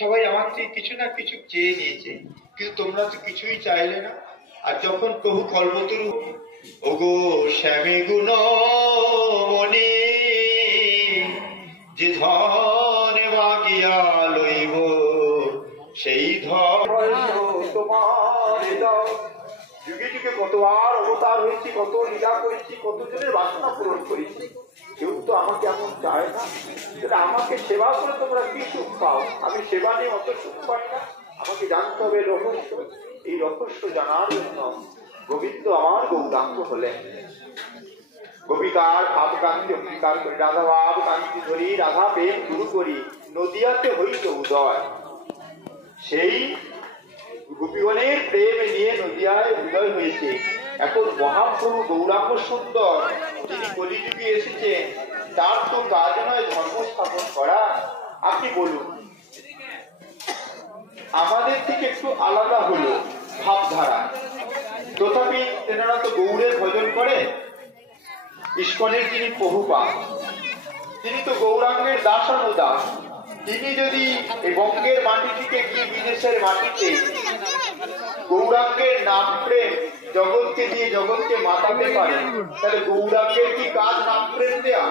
সবাই আমার থেকে কিছু না কিছু চেয়ে নিয়েছে, কিন্তু তোমরা তো কিছুই চাইলে না। আর যখন প্রভু কল্পতরু ওগো শ্যামী গুণ মণি যে ধন বাগিয়া লইব সেই ধন তোমার যুগে যুগে কতবার অবতার হয়েছি, কত লীলা করেছি, কতজনের বাসনা পূরণ করেছি, কেউ তো আমাকে এমন চায় না। সেটা আমাকে সেবা করে তোমরা কি সুখ পাও? আমি সেবা নিয়ে অত সুখ পাই না। আমাকে জানতে হবে রহস্য। এই রহস্য জানার জন্য গোবিন্দ আমার গৌরাঙ্গ হলেন। গোপিকার ভাব কান্তি অঙ্গীকার করি, রাধা ভাব কান্তি ধরি, রাধা প্রেম শুরু করি, নদিয়াতে হইল উদয়। সেই গোপীগণের প্রেম নিয়ে নদিয়ায় উদয় হয়েছে। এখন মহাপ্রভু গৌরাঙ্গ সুন্দর তিনি কলিযুগে এসেছেন, তার তো কাজ নয় ধর্ম স্থাপন করা। আপনি বলুন, আমাদের থেকে একটু আলাদা হলো ভাবধারা, তথাপি তেনারা তো গৌরের ভজন করে। ইস্কনের যিনি প্রভুপাদ, তিনি তো গৌরাঙ্গের দাসানুদাস। তিনি যদি এই বঙ্গের মাটি থেকে গিয়ে বিদেশের মাটিতে গৌরাঙ্গের নাম প্রেম জগৎকে দিয়ে জগৎকে মাতাতে পারে, তাহলে গৌরাঙ্গের কি কাজ নাম প্রেম দেয়া?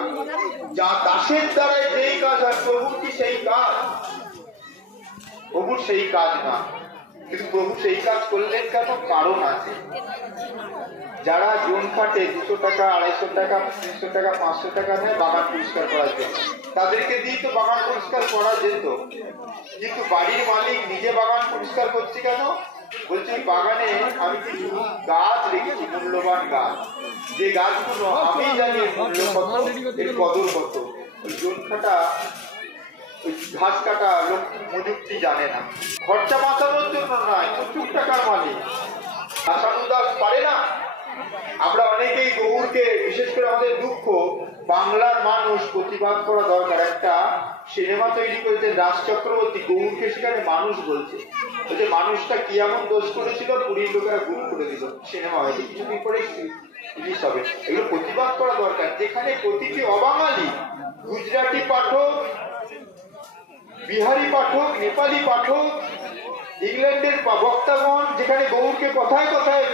যা দাসের দ্বারাই যেই কাজ হয়, প্রভুর কি সেই কাজ? প্রভুর সেই কাজ না। কিন্তু প্রভু সেই কাজ করলেন কেন? কারণ আছে। যারা জোন কাটে 200 টাকা, 250 টাকা, 300 টাকা, 500 টাকা নেয় বাগান পরিষ্কার করার জন্য, তাদেরকে দিয়ে তো বাগান পরিষ্কার করা যেত। কিন্তু বাড়ির মালিক নিজে বাগান পরিষ্কার করছে কেন? বলছি বাগানে আমি কিছু গাছ রেখেছি, মূল্যবান গাছ, যে গাছগুলো আমি জানি মূল্য কত, এর কদর কত। ওই জোন কাটা, ওই ঘাস কাটা লোক মজুক্তি জানে না, খরচা বাঁচানোর জন্য নয়, প্রচুর টাকার মালিক। দাসানুদাস পারে না। আমরা অনেকেই গৌরকে, বিশেষ করে আমাদের দুঃখ, বাংলার মানুষ প্রতিবাদ করা দরকার। একটা সিনেমা তৈরি করেছে রাজ চক্রবর্তী, গৌরকে সেখানে মানুষ বলছে। বলছে মানুষটা কি এমন দোষ করেছিল, পুরীর লোকেরা গুম করে দিল। সিনেমা হয়েছে, কিছুদিন পরে রিলিজ হবে। এগুলো প্রতিবাদ করা দরকার। যেখানে প্রতিটি অবাঙালি, গুজরাটি পাঠক, বিহারি পাঠক, নেপালি পাঠক, ইংল্যান্ডের বক্তাগণ যেখানে গৌরকে কথায় কথায়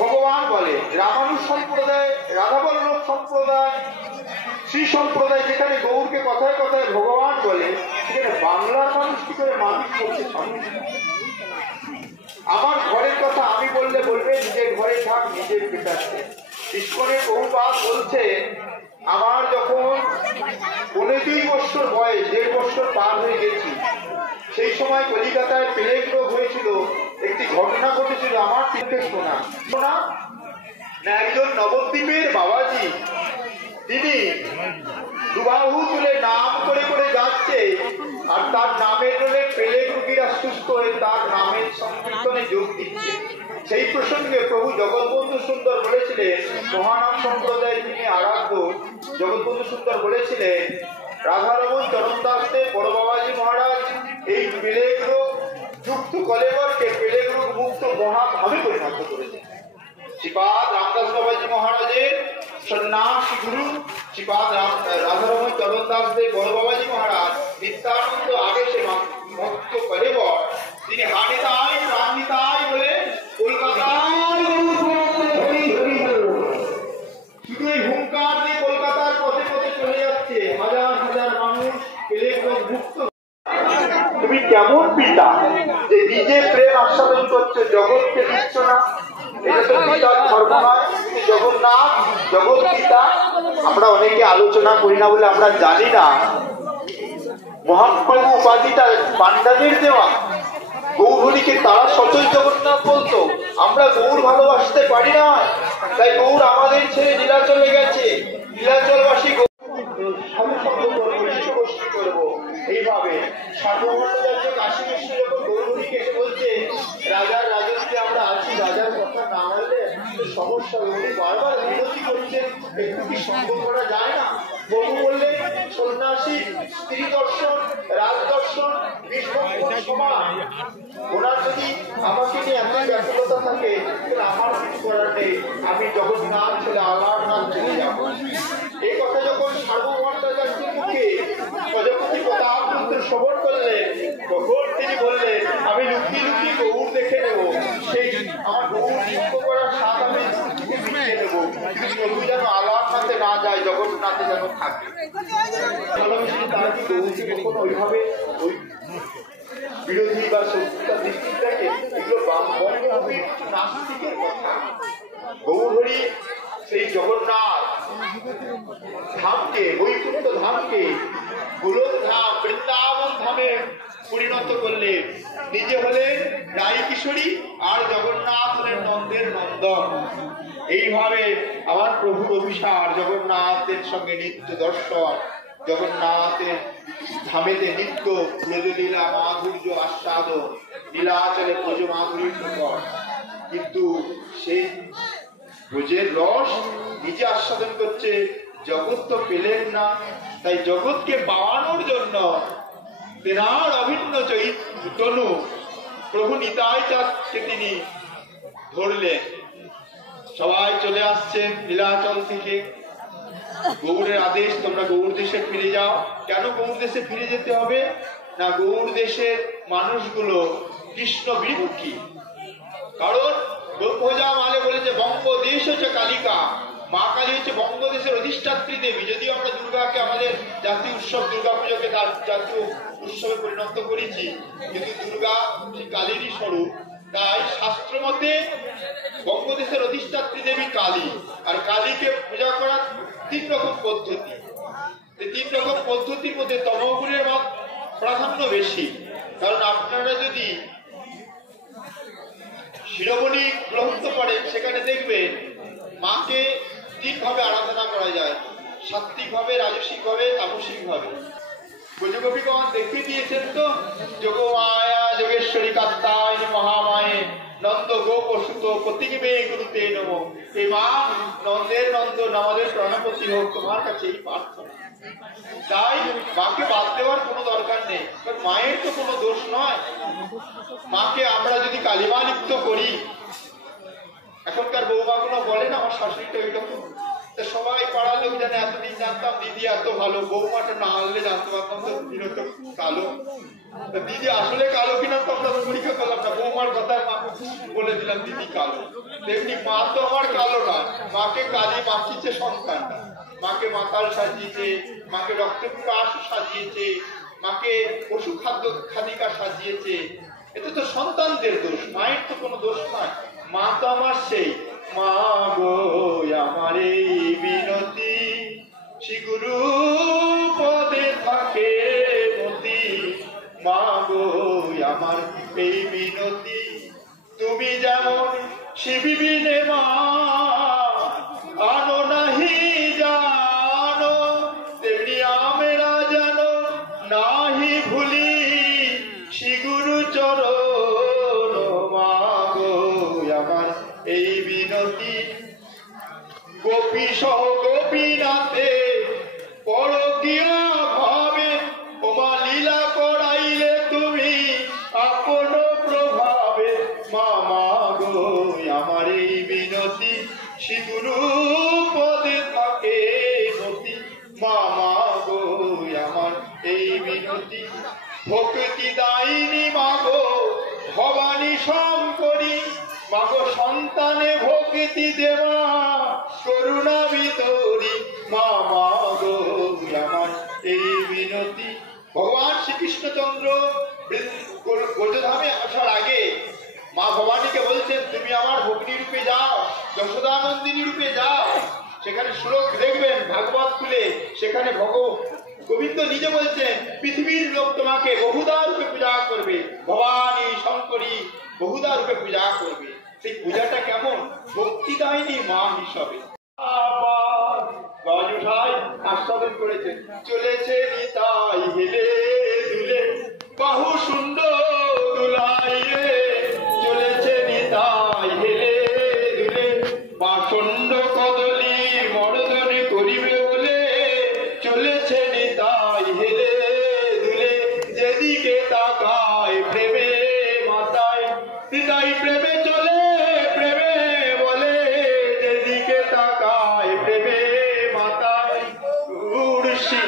ভগবান বলে, রামানুজ সম্প্রদায়, রাধাবল্লভ সম্প্রদায়, শ্রী সম্প্রদায় যেখানে গৌরকে কথায় কথায় ভগবান বলে, সেখানে বাংলার মানুষ কি করে মানুষ করছে? আমার ঘরের কথা আমি বললে বলবে নিজের ঘরে থাক, নিজের পেটাচ্ছে। ইস্কনের প্রভুপাদ বলছে, আমার যখন 19 বছর বয়স, 1.5 বছর পার হয়ে গেছি, সেই সময় কলিকাতায় প্লেগ রোগ হয়েছিল। একটি ঘটনা ঘটেছিল আমার চোখে শোনা। একজন নবদ্বীপের বাবাজি, তিনি দুবাহু তুলে নাম করে করে যাচ্ছে, আর তার নামের জন্য প্লেগ রোগীরা সুস্থ হয়ে তার নামের সংকীর্তনে যোগ দিচ্ছে। সেই প্রসঙ্গে প্রভু জগৎবন্ধু সুন্দর বলেছিলেন, মহানাম সম্প্রদায় যিনি আরাধ্য জগৎবন্ধু সুন্দর বলেছিলেন, রাধারমন চরণদাসদেব বড় বাবাজি মহারাজ এই প্লেগ রোগ যুক্ত কলেবরকে প্লেগ রোগ মুক্ত মহাভাবে পরিণত করেছেন। শ্রীপাদ রামদাস বাবাজি মহারাজের সন্ন্যাসী গুরু শ্রীপাদ রাধারমন চরণদাসদেব বড় বাবাজি মহারাজ নিত্যানন্দ আবেশে ভক্ত কলেবর, তিনি হানিতাই প্রাণিতাই বলে কলকাতায় শুধু এই হুঙ্কার দিয়ে কলকাতার পথে পথে চলে যাচ্ছে। হাজার হাজার মানুষ প্লেগ রোগ মুক্ত। তুমি কেমন পিতা যে নিজে প্রেম আস্বাদন করছো, জগৎকে দিচ্ছ না? এটা তো পিতার ধর্ম নয়। জগন্নাথ, জগৎ পিতা। আমরা অনেকে আলোচনা করি না বলে আমরা জানি না, মহাপ্রভু উপাধিটা পান্ডাদের দেওয়া। গৌরহরিকে তারা সতই জগন্নাথ বলতো। আমরা গৌর ভালোবাসতে পারি না, তাই গৌর আমাদের ছেড়ে নীলাচলে গেছে। নীলাচলবাসী করবো এইভাবে। সার্বভৌমাচার্য কাশী মিশ্র যখন গৌরহরিকে এসে বলছে, রাজার রাজত্বে আমরা আছি, রাজার কথা না হলে সমস্যা। উনি বারবার বিরোধী করছেন, একটু কি সঙ্গ করা যায় না? প্রভু বললেন, সন্ন্যাসী স্ত্রী দর্শন, রাজ দর্শন সমান। ওনার যদি আমাকে নিয়ে এত ব্যাকুলতা থাকে, তাহলে আমার কিছু করার নেই। আমি জগন্নাথ ছেলে আমার নাম চলে যাব। এই কথা যখন সার্বভৌমাচার্যের মুখে প্রজাপতি প্রতাপ শ্রবণ করলেন, সাথে যেন থাকে। ভালোবেসে তার কি গৌরকে কখনো ওইভাবে ওই বিরোধী বা শত্রুতা দৃষ্টি থাকে? এগুলো বঙ্গভূমির কিছু নাস্তিকের কথা। গৌরহরি সেই জগন্নাথ ধামকে, বৈকুণ্ঠ ধামকে গোলক ধাম, বৃন্দাবন ধামে পরিণত করলেন। নিজে হলেন রাই কিশোরী আর জগন্নাথ হলেন নন্দের নন্দন। এইভাবে আমার প্রভুর অভিসার, জগন্নাথের সঙ্গে নিত্য দর্শন, জগন্নাথের ধামেতে নিত্য ব্রজলীলা মাধুর্য আস্বাদন, লীলাচলে ব্রজ মাধুরীর প্রকট। কিন্তু সেই ব্রজের রস নিজে আস্বাদন করছে, জগৎ তো পেলেন না। তাই জগৎকে পাওয়ানোর জন্য তেনার অভিন্ন তনু প্রভু নিতাই চাঁদকে তিনি ধরলেন। সবাই চলে আসছেন নীলাচল থেকে। গৌড়ের আদেশ, তোমরা গৌড় দেশে ফিরে যাও। কেন গৌড় দেশে ফিরে যেতে হবে? না, গৌড় দেশের মানুষগুলো কৃষ্ণ বিমুখী। কারণ গোপভোজা মালে বলেছে বঙ্গদেশ হচ্ছে কালিকা, মা কালী হচ্ছে বঙ্গদেশের অধিষ্ঠাত্রী দেবী। যদিও আমরা দুর্গাকে আমাদের জাতীয় উৎসব দুর্গাপুজোকে তার জাতীয় উৎসবে পরিণত করেছি, কিন্তু দুর্গা সেই কালীরই স্বরূপ। তাই শাস্ত্র মতে বঙ্গদেশের অধিষ্ঠাত্রী দেবী কালী, আর কালীকে পূজা করার 3 রকম পদ্ধতি। এই 3 রকম পদ্ধতির মধ্যে তমগুণের প্রাধান্য বেশি। কারণ আপনারা যদি শিরোমণি গ্রন্থ পড়েন, সেখানে দেখবেন মাকে 3 ভাবে আরাধনা করা যায়: সাত্বিক ভাবে, রাজসিক ভাবে, তামসিক ভাবে। ব্রজগোপীগণ দেখিয়ে দিয়েছেন তো, যোগমায়া যোগেশ্বরী কাত্তায়নী মহামায়ে নন্দ গোপ সুত প্রতিকে গুরুতে নমঃ। এই মা নন্দের নন্দন, আমাদের প্রাণপতি হোক, তোমার কাছে এই প্রার্থনা। তাই মাকে বাদ দেওয়ার কোনো দরকার নেই, কারণ মায়ের তো কোনো দোষ নয়। মাকে আমরা যদি কালিমা লিপ্ত করি, এখনকার বৌমাগুলো বলেন আমার শাশুড়িটা ওইরকম, সবাই পাড়ার লোক জানে। এতদিন জানতাম দিদি এত ভালো, বৌমাটা না হলে জানতে পারতাম তো দিদির তো কালো। দিদি আসলে কালো কিনা তো আমরা পরীক্ষা করলাম না, বৌমার কথা বলে দিলাম দিদি কালো। তেমনি মা তো আমার কালো না, মাকে কালি মাখিয়েছে সন্তানটা। মাকে মাতাল সাজিয়েছে, মাকে রক্তপিপাস সাজিয়েছে, মাকে পশু খাদ্য খাদিকা সাজিয়েছে। এটা তো সন্তানদের দোষ, মায়ের তো কোনো দোষ নয়। মা তো আমার সেই মা গো আমার এই বিনতি, শ্রী গুরু পদে থাকে মতি। মা গো আমার এই বিনতি, তুমি যেমন শিবিবিনে মা আনো নাহি জানো, তেমনি আমরা যেন নাহি ভুলি শ্রী গুরু চরণ। মা গো আমার এই বিনতি, গোপী সহ গোপীনাথে পরকীয়া ভাবে ওমা লীলা করাইলে তুমি আপন প্রভাবে। মা গো আমার এই বিনতি, শ্রী গুরু পদে থাকে মতি। মা গো আমার এই বিনতি, ভক্তি দায়িনী মাগো ভবানী শঙ্করী। মাগো সন্তানে ভক্তি দেওয়া করুণা ভিতরি। মা গো আমার এই বিনতি। ভগবান শ্রীকৃষ্ণচন্দ্র ব্রজধামে আসার আগে মা ভবানীকে বলছেন, তুমি আমার ভগ্নী রূপে যাও, যশোদানন্দিনী রূপে যাও। সেখানে শ্লোক দেখবেন ভাগবত খুলে, সেখানে গোবিন্দ নিজে বলছেন পৃথিবীর লোক তোমাকে বহুদা রূপে পূজা করবে, ভবানী শঙ্করী বহুদা রূপে পূজা করবে। সেই পূজাটা কেমন? ভক্তিদায়িনী মা হিসাবে গজ উঠায় আস্বাদন করেছেন। চলেছে নিতাই হেলে দুলে বাহু সুন্দর দুলাইয়ে, চলেছে নিতাই হেলে দুলে পাখণ্ড কদলি মর্দনে করিবে বলে। চলেছে নিতাই হেলে দুলে যেদিকে তাকায় প্রেমে মাতায়। নিতাই প্রেমে চলে প্রেমে বলে, যেদিকে তাকায় প্রেমে মাতায়। উড়শি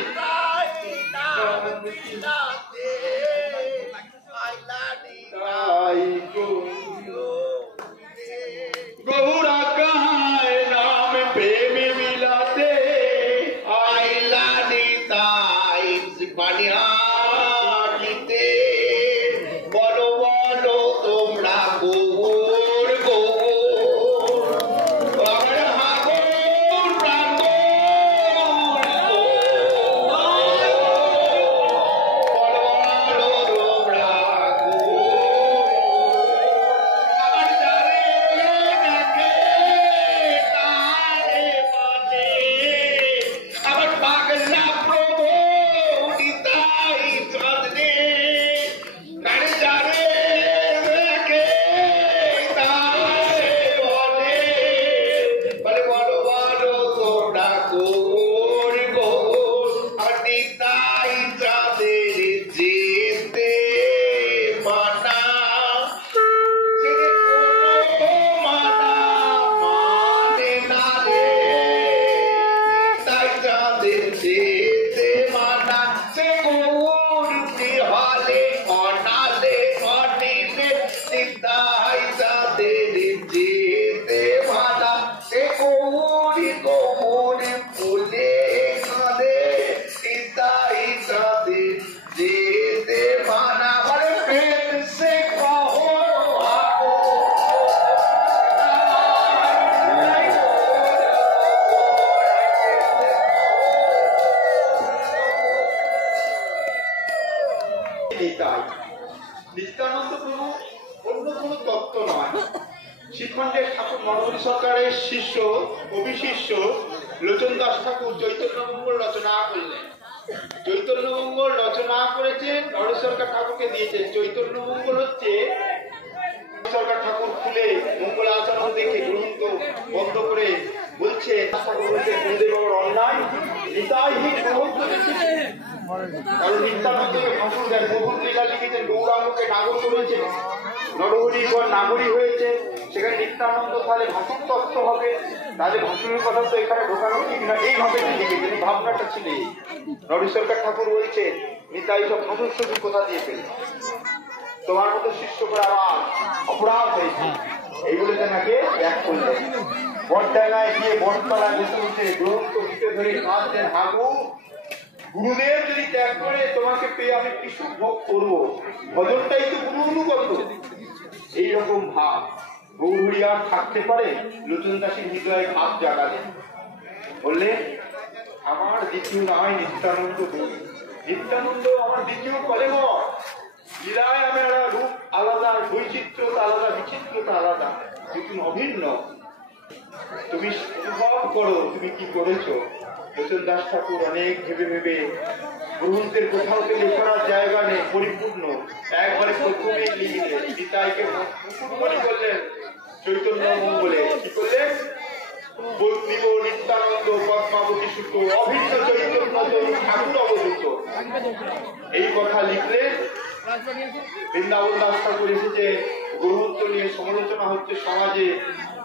নিতাই। নিত্যানন্দ প্রভু অন্য কোন তত্ত্ব নয়, শ্রীখণ্ডের ঠাকুর নরহরি সরকারের শিষ্য অভিশিষ্য লোচন দাস ঠাকুর চৈতন্য মঙ্গল রচনা করলেন। চৈতন্য মঙ্গল রচনা করেছেন, নরহরি সরকার ঠাকুরকে দিয়েছেন। চৈতন্য মঙ্গল হচ্ছে সরকার ঠাকুর খুলে মঙ্গল আচরণ দেখে গ্রন্থ বন্ধ করে বলছে গুরুদেব অন্যায় নিতাইহীন গ্রন্থ লিখেছে। কারণ নিত্যানন্দকে ভাষণ দেন, প্রভুর লীলা লিখেছেন, গৌরাঙ্গকে নাগর করেছে, নরহরিগণ নাগরী হয়েছে, সেখানে নিত্যানন্দ তাহলে ভাষণ তত্ত্ব হবে, তাহলে ভাষণের কথা তো এখানে ঢোকানো ঠিক না। এইভাবে লিখেছেন, ভাবনাটা ছিল। নরহরি সরকার ঠাকুর বলছে নিতাই সব ভাষণ ছবি কোথা দিয়ে পেল, তোমার মতো শিষ্য করে আমার অপরাধ হয়েছে, এইগুলো তেনাকে ত্যাগ করলেন। বটডাঙ্গায় গিয়ে বটতলায় বসে বসে গ্রন্থ দিতে ধরে কাঁদতেন, হাগু গুরুদেব যদি ত্যাগ করে তোমাকে পেয়ে আমি কি সুখ ভোগ করবো, ভজনটাই তো গুরু অনুগত। এইরকম ভাব গৌরহরি আর থাকতে পারে, লোচন দাসের হৃদয়ে ভাব জাগালেন, বললেন আমার দ্বিতীয় নাই নিত্যানন্দ, নিত্যানন্দ আমার দ্বিতীয় কলেবর, লীলায় আমার রূপ আলাদা, বৈচিত্র্যতা আলাদা, বিচিত্রতা আলাদা, কিন্তু অভিন্ন। তুমি অনুভব করো তুমি কি করেছো। লোচন দাস ঠাকুর অনেক ভেবে ভেবে গ্রন্থের কোথাও থেকে লেখার জায়গা নেই, পরিপূর্ণ একবারে প্রথমে লিখলেন, নিতাইকে মুকুটমণি করলেন চৈতন্য মঙ্গলে। কি করলেন? বন্দিব নিত্যানন্দ পদ্মাবতী সুত অভিন্ন চৈতন্য ঠাকুর অবধূত, এই কথা লিখলেন। বৃন্দাবন দাস ঠাকুর এসেছে, গ্রন্থ নিয়ে সমালোচনা হচ্ছে সমাজে,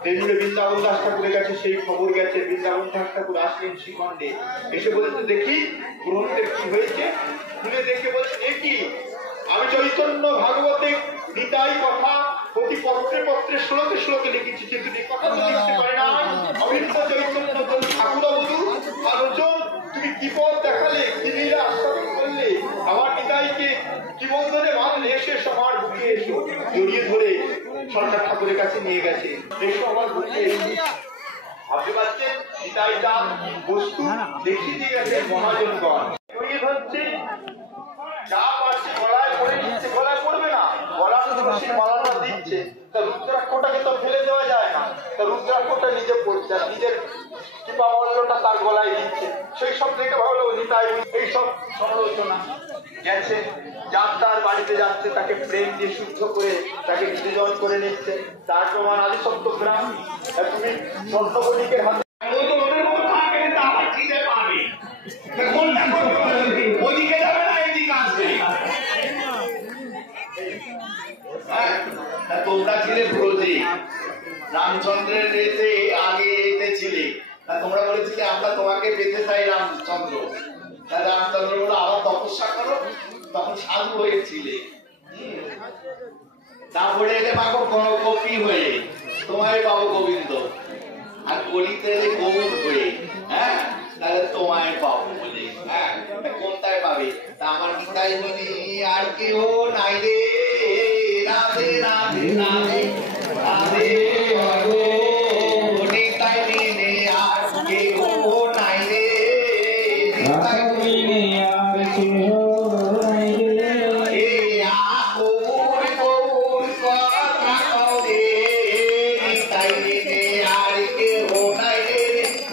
তেমনি বৃন্দাবন দাস ঠাকুরের কাছে সেই খবর গেছে। বৃন্দাবন দাস ঠাকুর আসলেন শ্রীখণ্ডে, এসে বলতে দেখি গ্রন্থের কি হয়েছে। খুলে দেখে বলছেন এ কি, আমি চৈতন্য ভাগবতে নিতাই কথা প্রতি পত্রে পত্রে শ্লোকে শ্লোকে লিখেছি, কিন্তু এই কথা তো লিখতে পারে না। অভিন্ন চৈতন্য ঠাকুর অবধূত আর অর্জুন, তুমি কি পথ দেখালে, কি লীলা আস্বাদন করলে, আমার নিতাইকে কি বন্ধনে বাঁধলে, এসে সবার বুকে এসো, জড়িয়ে ধরে সরকার ঠাকুরের কাছে নিয়ে গেছে, এসো আমার বুকে। ভাবতে পারছেন নিতাইটা বস্তু দেখিয়ে দিয়ে গেছে মহাজনগণ, জড়িয়ে ধরছে, যা পারছে গলায় পড়ে নিচ্ছে, গলায় পড়বে না, গলার তুলসীর মালাটা দিচ্ছে, তা রুদ্রাক্ষটাকে তো ফেলে দেওয়া যায় না, তা রুদ্রাক্ষটা নিজে পড়ছে, আর নিজের কৃপা মূল্যটা তার গলায় দিচ্ছে। সেই সব থেকে ভালো নিতাই এইসব সমালোচনা গেছে, যার তার বাড়িতে যাচ্ছে, তাকে প্রেম দিয়ে শুদ্ধ করে তাকে নিবেদন করে নিচ্ছে, তার প্রমাণ আদি সত্যগ্রাম। তুমি স্বর্ণবণিকের হাতে ওদিকে যাবে না, এদিকে আসবে। তোমরা ছিলে ব্রজে, রামচন্দ্রের রেতে আগে এতে ছিলে, তোমরা বলেছিলে আমরা তোমাকে পেতে চাই রামচন্দ্র। রামচন্দ্র বলে আবার তপস্যা করো, তখন সাধু হয়েছিলে। তারপরে এলে পাবো কোন কপি হয়ে, তোমায় পাবো গোবিন্দ, আর কলিতে এলে গৌর হয়ে, হ্যাঁ তাহলে তোমায় পাবো বলে। হ্যাঁ কোনটায় পাবে? তা আমার নিতাই বলি আর কেউ নাই রে, রাধে রাধে রাধে রাধে নিতাই নে আর কেউ নাই রে, নিতাই নে আর কেউ নাই রে, এ আকুর গৌর কথা কও রে, নিতাই নে আর কেউ নাই রে,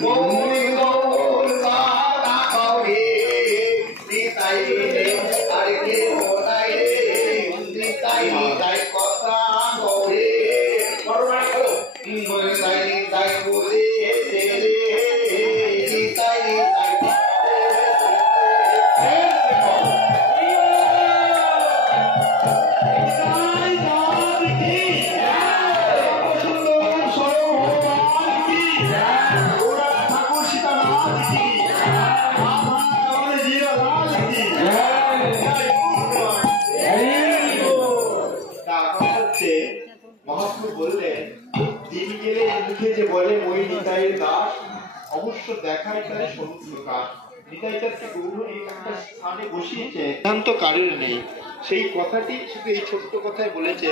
গৌর গৌর কথা কও রে, নিতাই নে আর কেউ নাই রে, নিতাই নিতাই কথা কও রে, করোনা করো নিতাই নিতাই বলে রে, নিতাই নিতাই মহাপ্রভু বললেন, দিন গেলে মুখে যে বলে ওই নিতাইয়ের দাস অবশ্য দেখায় তার স্বরূপ প্রকাশ। নিতাইটাকে গৌরহরি একটা স্থানে বসিয়েছে, সিদ্ধান্ত কারের নেই, সেই কথাটি শুধু এই ছোট্ট কথায় বলেছে,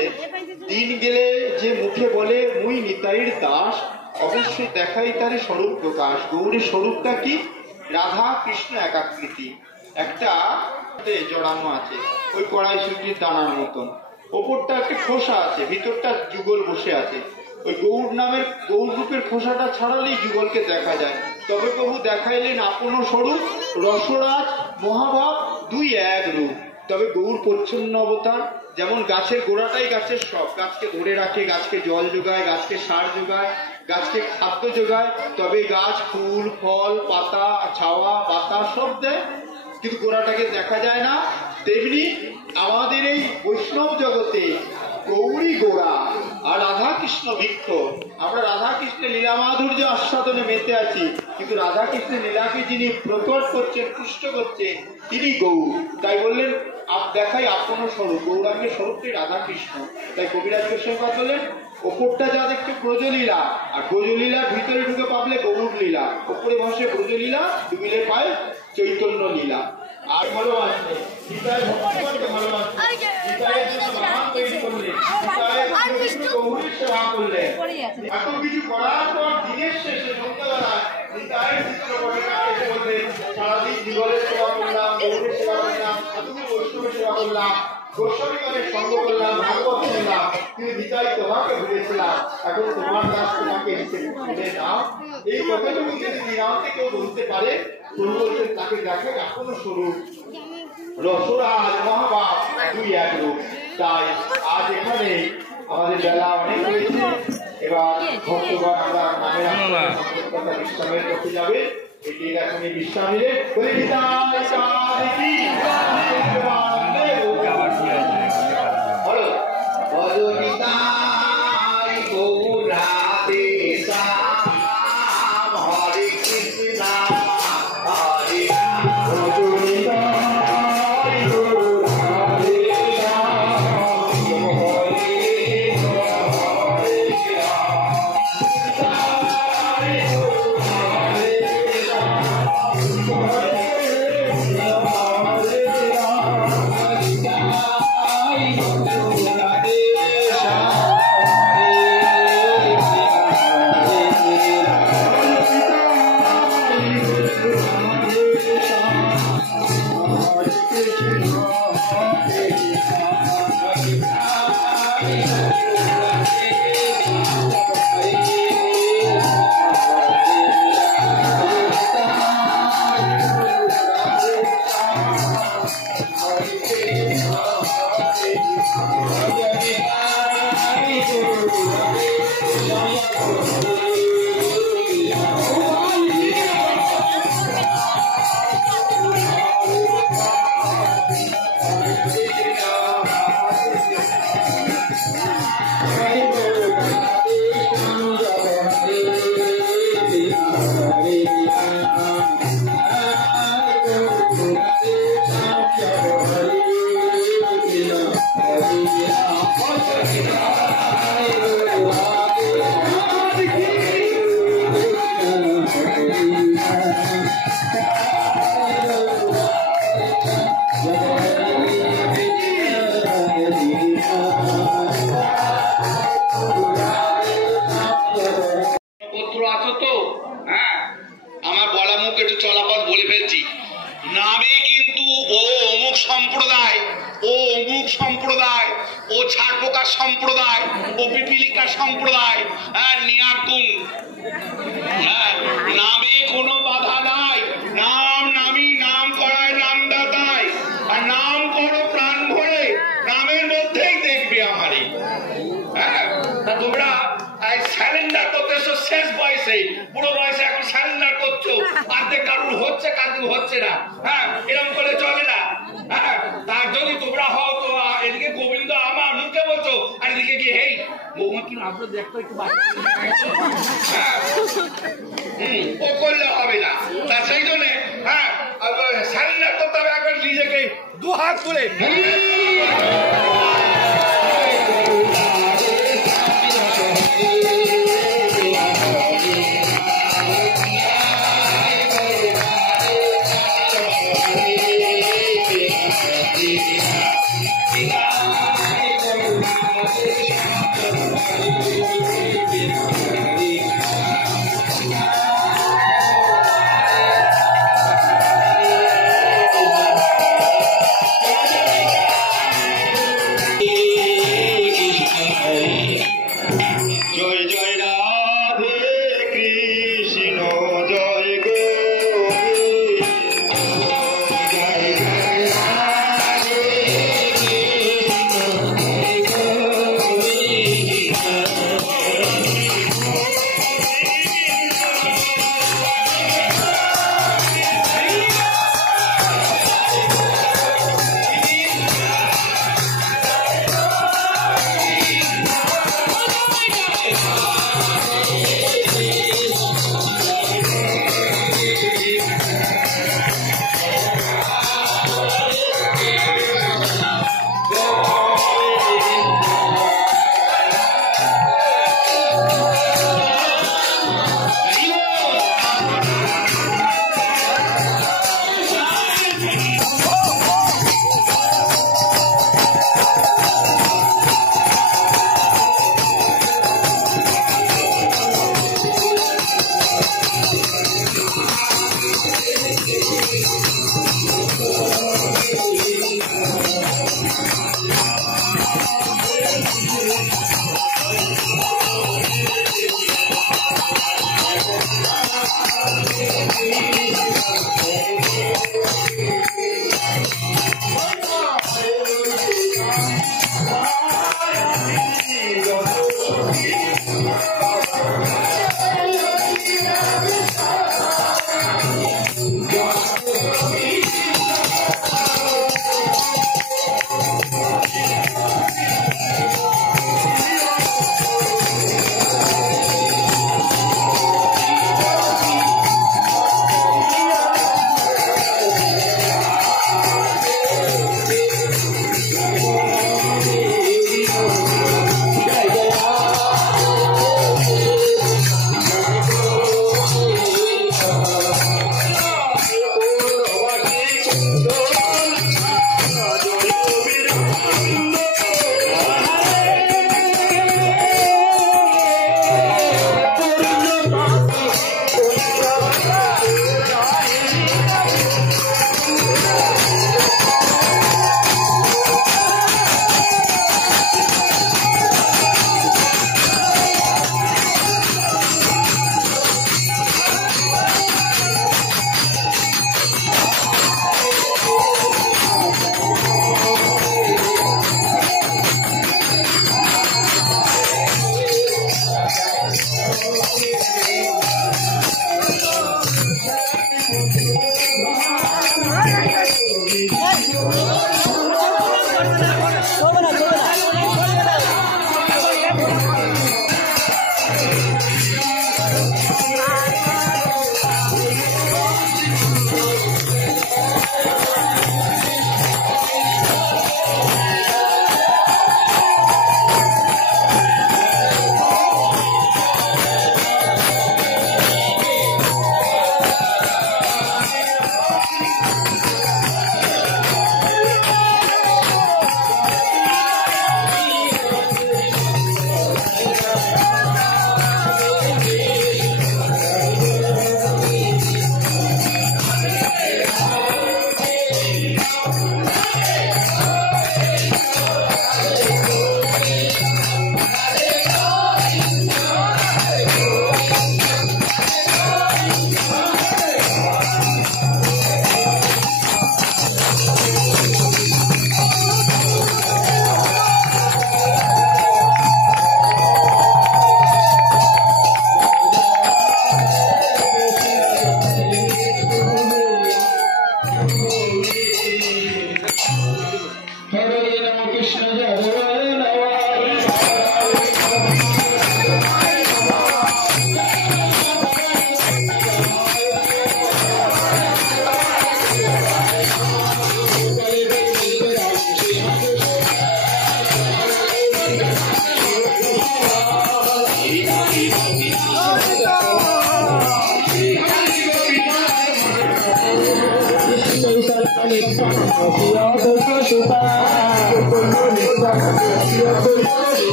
দিন গেলে যে মুখে বলে মুই নিতাইয়ের দাস অবশ্যই দেখাই তার স্বরূপ প্রকাশ। গৌরীর স্বরূপটা কি? রাধা কৃষ্ণ একাকৃতি, একটা জড়ানো আছে, ওই কড়াইশুটির দানার মতন। ওপরটা একটা খোসা আছে, ভিতরটা যুগল বসে আছে। ওই গৌর নামের গৌর রূপের খোসাটা ছাড়ালেই যুগলকে দেখা যায়। তবে প্রভু দেখাইলেন আপন স্বরূপ, রসরাজ মহাভাব দুই এক রূপ। তবে গৌর পরিচ্ছন্ন অবতার, যেমন গাছের গোড়াটাই গাছের সব, গাছকে ধরে রাখে, গাছকে জল যোগায়, গাছকে সার যোগায়, গাছকে খাদ্য যোগায়, তবে গাছ ফুল ফল পাতা ছাওয়া বাতাস সব দেয়, কিন্তু গোড়াটাকে দেখা যায় না। তেমনি আমাদের এই বৈষ্ণব জগতে গৌরী গোড়া আর রাধা কৃষ্ণ বৃক্ষ। আমরা রাধা কৃষ্ণের লীলা মাধুর্য আস্বাদনে মেতে আছি, কিন্তু রাধা কৃষ্ণের লীলাকে যিনি প্রকট করছেন, পুষ্ট করছেন, তিনি গৌর। তাই বললেন দেখাই আপন স্বরূপ, গৌরাঙ্গের স্বরূপটি রাধা কৃষ্ণ। তাই কবিরাজ গোস্বামী বললেন ওপরটা যা দেখছে ব্রজলীলা, আর ব্রজলীলার ভিতরে ঢুকে পাবলে গৌর লীলা, ওপরে বসে ব্রজলীলা, ডুবিলে পায় চৈতন্য লীলা। আর ভালোবাসলে গীতায় ভগবানকে ভালোবাসলে, গীতায়ের জন্য বাহন তৈরি করলে, গীতায়ের গৌরীর সেবা করলে। এত কিছু করার পর দিনের শেষে সন্ধ্যাবেলায় গীতায়ের চিত্রপটে এসে বললেন সারাদিন জীবনের সেবা করলাম, গৌরের সেবা করলাম, সাধুকে বৈষ্ণবের সেবা করলাম, গোস্বামীগণের সঙ্গ করলাম, ভাগবত শুনলাম, কিন্তু গীতায় তোমাকে ভুলেছিলাম, এখন তোমার কাছ তোমাকে ভুলে নাও। এই কথাটুকু যদি নিরান্তে কেউ বলতে পারে, প্রভু বলছেন তাকে দেখে এখনো স্বরূপ, রসরাজ মহাভাব দুই এক রূপ। তাই আজ এখানে আমাদের বেলা অনেক হয়েছে, এবার ভক্তগণ আমরা নামের কথা বিশ্রামের পথে যাবে। এটি এখন এই বিশ্রাম নিলে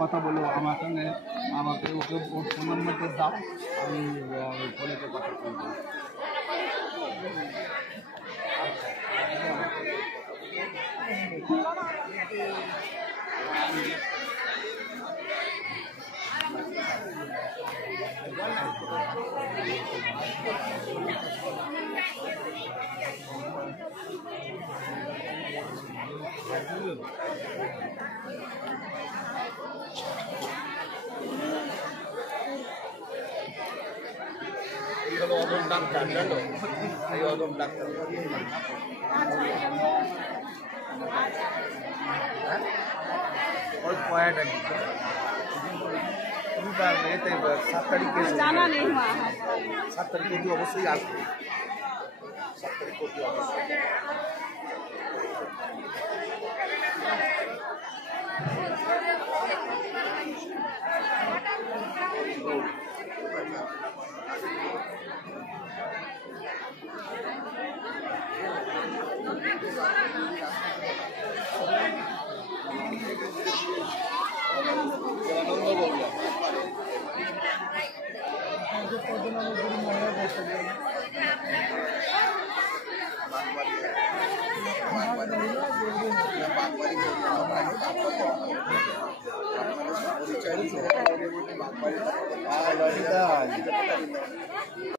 কথা বলো আমার সঙ্গে, আমাকে ওকে ওর ফোন নম্বরটা দাও, আমি ফোনেতে কথা বলবো। অদম ডাক্তার জানো, এই অদম ডাক্তার और पॉइंट है তুমি পারবে এতে 7 তারিখে জানা নেই মা 7 তারিখে কি অবশ্যই আসবে 7 তারিখে কি অবশ্যই